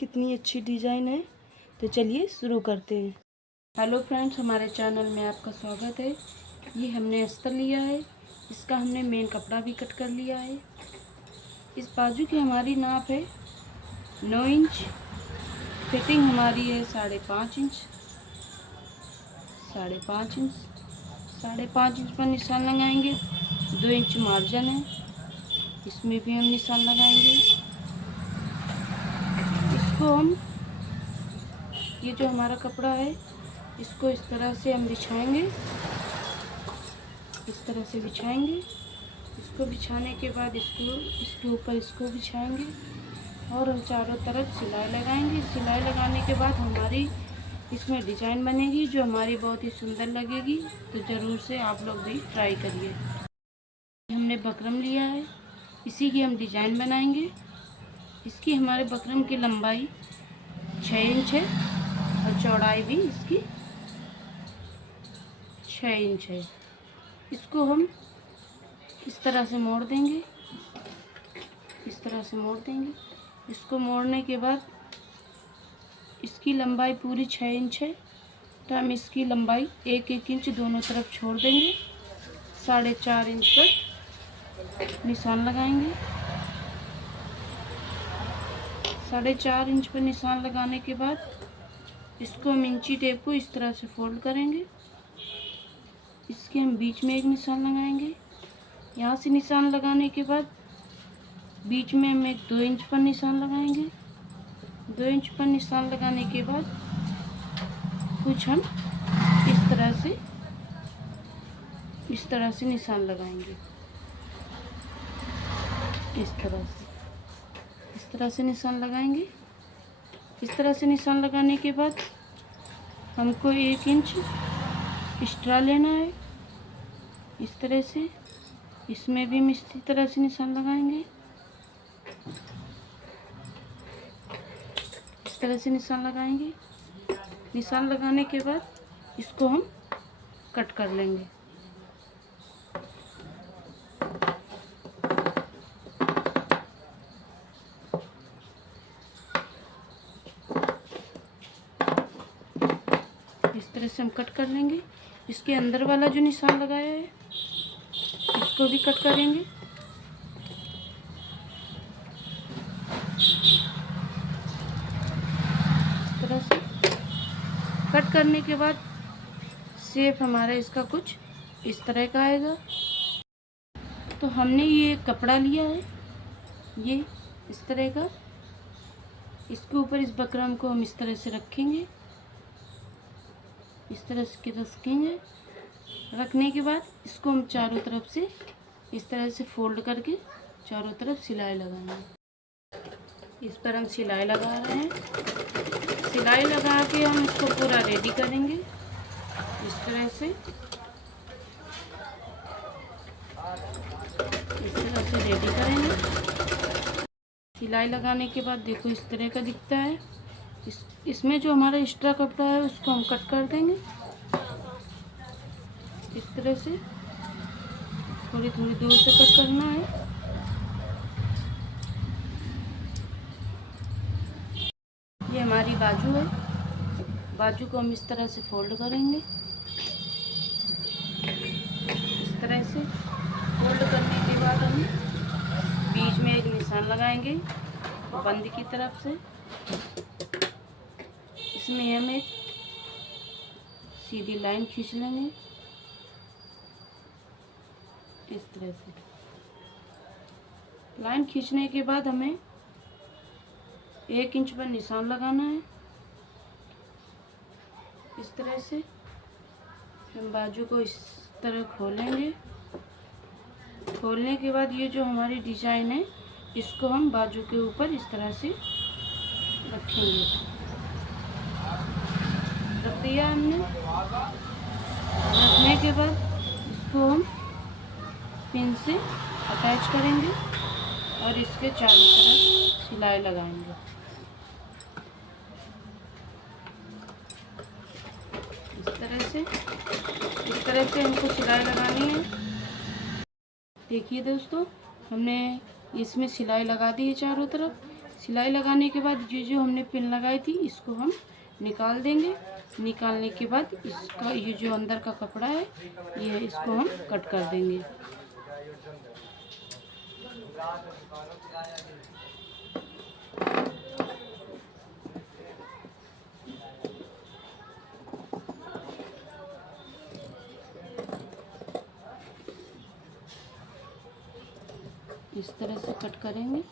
कितनी अच्छी डिज़ाइन है। तो चलिए शुरू करते हैं। हेलो फ्रेंड्स, हमारे चैनल में आपका स्वागत है। ये हमने अस्तर लिया है, इसका हमने मेन कपड़ा भी कट कर लिया है। इस बाजू की हमारी नाप है 9 इंच, फिटिंग हमारी है 5.5 इंच। 5.5 इंच 5.5 इंच पर निशान लगाएंगे। 2 इंच मार्जिन है, इसमें भी हम निशान लगाएंगे। इसको हम ये जो हमारा कपड़ा है इसको इस तरह से हम बिछाएंगे, इस तरह से बिछाएंगे। इसको बिछाने के बाद इसके ऊपर इसको बिछाएंगे और हम चारों तरफ सिलाई लगाएंगे। सिलाई लगाने के बाद हमारी इसमें डिज़ाइन बनेगी जो हमारी बहुत ही सुंदर लगेगी। तो ज़रूर से आप लोग भी ट्राई करिए। हमने बकरम लिया है, इसी की हम डिज़ाइन बनाएंगे। इसकी हमारे बकरम की लंबाई 6 इंच है और चौड़ाई भी इसकी 6 इंच है। इसको हम इस तरह से मोड़ देंगे, इस तरह से मोड़ देंगे। इसको मोड़ने के बाद इसकी लंबाई पूरी 6 इंच है, तो हम इसकी लंबाई 1-1 इंच दोनों तरफ छोड़ देंगे। 4.5 इंच पर निशान लगाएंगे। 4.5 इंच पर निशान लगाने के बाद इसको हम इंची टेप को इस तरह से फोल्ड करेंगे। इसके हम बीच में एक निशान लगाएंगे। यहाँ से निशान लगाने के बाद बीच में हम 2 इंच पर निशान लगाएंगे। 2 इंच पर निशान लगाने के बाद कुछ हम इस तरह से निशान लगाएंगे। इस तरह से निशान लगाएंगे। इस तरह से निशान लगाने के बाद हमको 1 इंच एक्स्ट्रा लेना है। इस तरह से इसमें भी हम इसी तरह से निशान लगाएंगे। इस तरह से निशान लगाएंगे। निशान लगाने के बाद इसको हम कट कर लेंगे। इस तरह से हम कट कर लेंगे। इसके अंदर वाला जो निशान लगाया है इसको भी कट करेंगे। इस तरह से कट करने के बाद शेप हमारा इसका कुछ इस तरह का आएगा। तो हमने ये कपड़ा लिया है, ये इस तरह का। इसके ऊपर इस बकरम को हम इस तरह से रखेंगे, इस तरह से रखेंगे। रखने के बाद इसको हम चारों तरफ से इस तरह से फोल्ड करके चारों तरफ सिलाई लगाएंगे। इस पर हम सिलाई लगा रहे हैं। सिलाई लगा के हम इसको पूरा रेडी करेंगे। इस तरह से रेडी करेंगे। सिलाई लगाने के बाद देखो इस तरह का दिखता है। इसमें जो हमारा एक्स्ट्रा कपड़ा है उसको हम कट कर देंगे। इस तरह से थोड़ी दूर से कट करना है। ये हमारी बाजू है। बाजू को हम इस तरह से फोल्ड करेंगे। इस तरह से फोल्ड करने के बाद हम बीच में एक निशान लगाएंगे बंद की तरफ से। इसमें हम एक सीधी लाइन खींच लेंगे। इस तरह से लाइन खींचने के बाद हमें 1 इंच पर निशान लगाना है। इस तरह से हम बाजू को इस तरह खोलेंगे। खोलने के बाद ये जो हमारी डिज़ाइन है इसको हम बाजू के ऊपर इस तरह से रखेंगे। रख दिया हमने। रखने के बाद इसको हम पिन से अटैच करेंगे और इसके चारों तरफ सिलाई लगाएंगे। इस तरह से हमको सिलाई लगानी है। देखिए दोस्तों, हमने इसमें सिलाई लगा दी है चारों तरफ। सिलाई लगाने के बाद जो हमने पिन लगाई थी इसको हम निकाल देंगे। निकालने के बाद इसका ये जो अंदर का कपड़ा है ये इसको हम कट कर देंगे। इस तरह से कट करेंगे।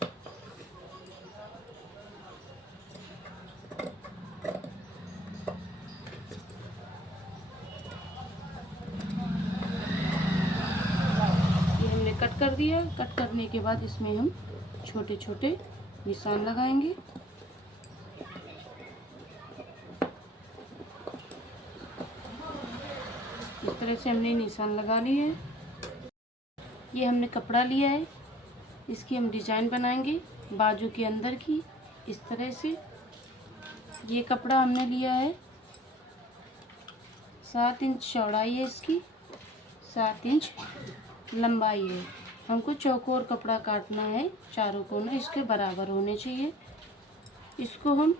कट कर दिया। कट करने के बाद इसमें हम छोटे छोटे निशान लगाएंगे। इस तरह से हमने निशान लगा लिए हैं। ये हमने कपड़ा लिया है, इसकी हम डिजाइन बनाएंगे बाजू के अंदर की। इस तरह से ये कपड़ा हमने लिया है, 7 इंच चौड़ाई है इसकी, 7 इंच लंबाई है। हमको चौकोर कपड़ा काटना है, चारों कोने इसके बराबर होने चाहिए। इसको हम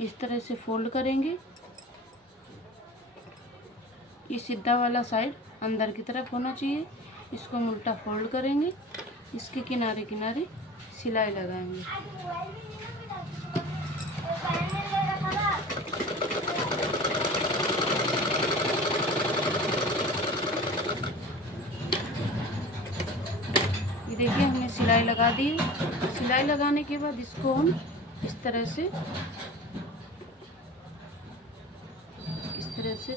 इस तरह से फोल्ड करेंगे। ये सीधा वाला साइड अंदर की तरफ होना चाहिए। इसको हम उल्टा फोल्ड करेंगे। इसके किनारे किनारे सिलाई लगाएंगे। ये देखिए हमने सिलाई लगा दी। सिलाई लगाने के बाद इसको हम इस तरह से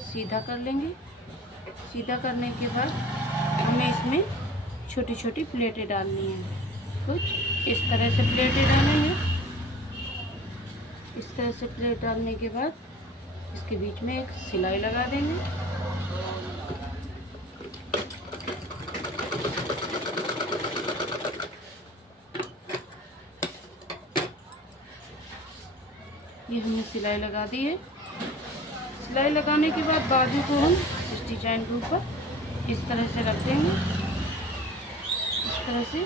सीधा कर लेंगे। सीधा करने के बाद हमें इसमें छोटी छोटी प्लेटें डालनी हैं। कुछ इस तरह से प्लेटें डालेंगे। इस तरह से प्लेट डालने के बाद इसके बीच में एक सिलाई लगा देंगे। ये हमने सिलाई लगा दी है। सिलाई लगाने के बाद बाजू को हम इस डिजाइन के ऊपर इस तरह से रख देंगे। इस तरह से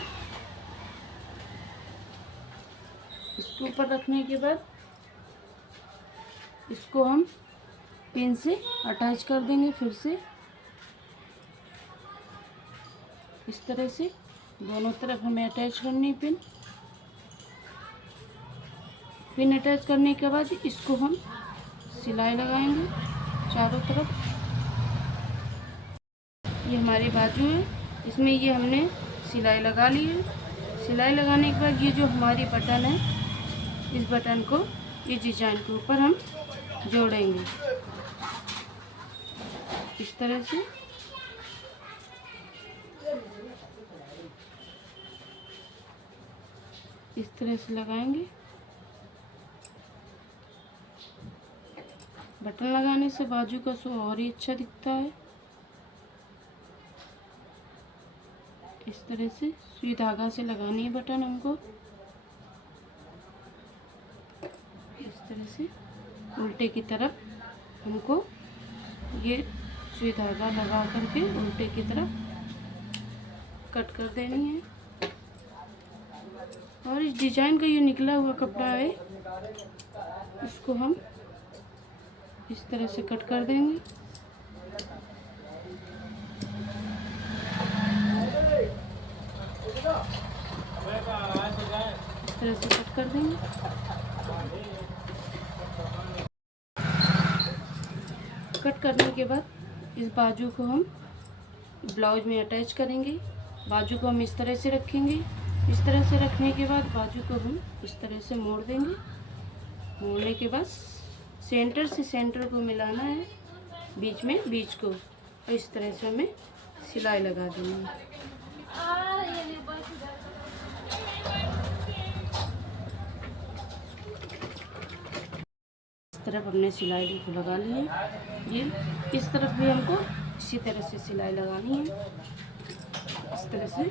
इसके ऊपर रखने के बाद इसको हम पिन से अटैच कर देंगे। फिर से इस तरह से दोनों तरफ हमें अटैच करनी है पिन। पिन अटैच करने के बाद इसको हम सिलाई लगाएंगे चारों तरफ। ये हमारी बाजू है, इसमें ये हमने सिलाई लगा ली है। सिलाई लगाने के बाद ये जो हमारी बटन है, इस बटन को इस डिजाइन के ऊपर हम जोड़ेंगे इस तरह से। इस तरह से लगाएंगे। बटन लगाने से बाजू का शो और ही अच्छा दिखता है। इस तरह से सुई धागा से लगानी है बटन हमको। इस तरह से उल्टे की तरफ हमको ये सुई धागा लगा करके उल्टे की तरफ कट कर देनी है। और इस डिजाइन का ये निकला हुआ कपड़ा है, इसको हम इस तरह से कट कर देंगे। इस तरह से कट कर देंगे। कट करने के बाद इस बाजू को हम ब्लाउज में अटैच करेंगे। बाजू को हम इस तरह से रखेंगे। इस तरह से रखने के बाद बाजू को हम इस तरह से मोड़ देंगे। मोड़ने के बाद सेंटर से सेंटर को मिलाना है, बीच में बीच को, और इस तरह से हमें सिलाई लगा देनी है। इस तरफ हमने सिलाई को लगा ली है। ये इस तरफ भी हमको इसी तरह से सिलाई लगानी है, इस तरह से।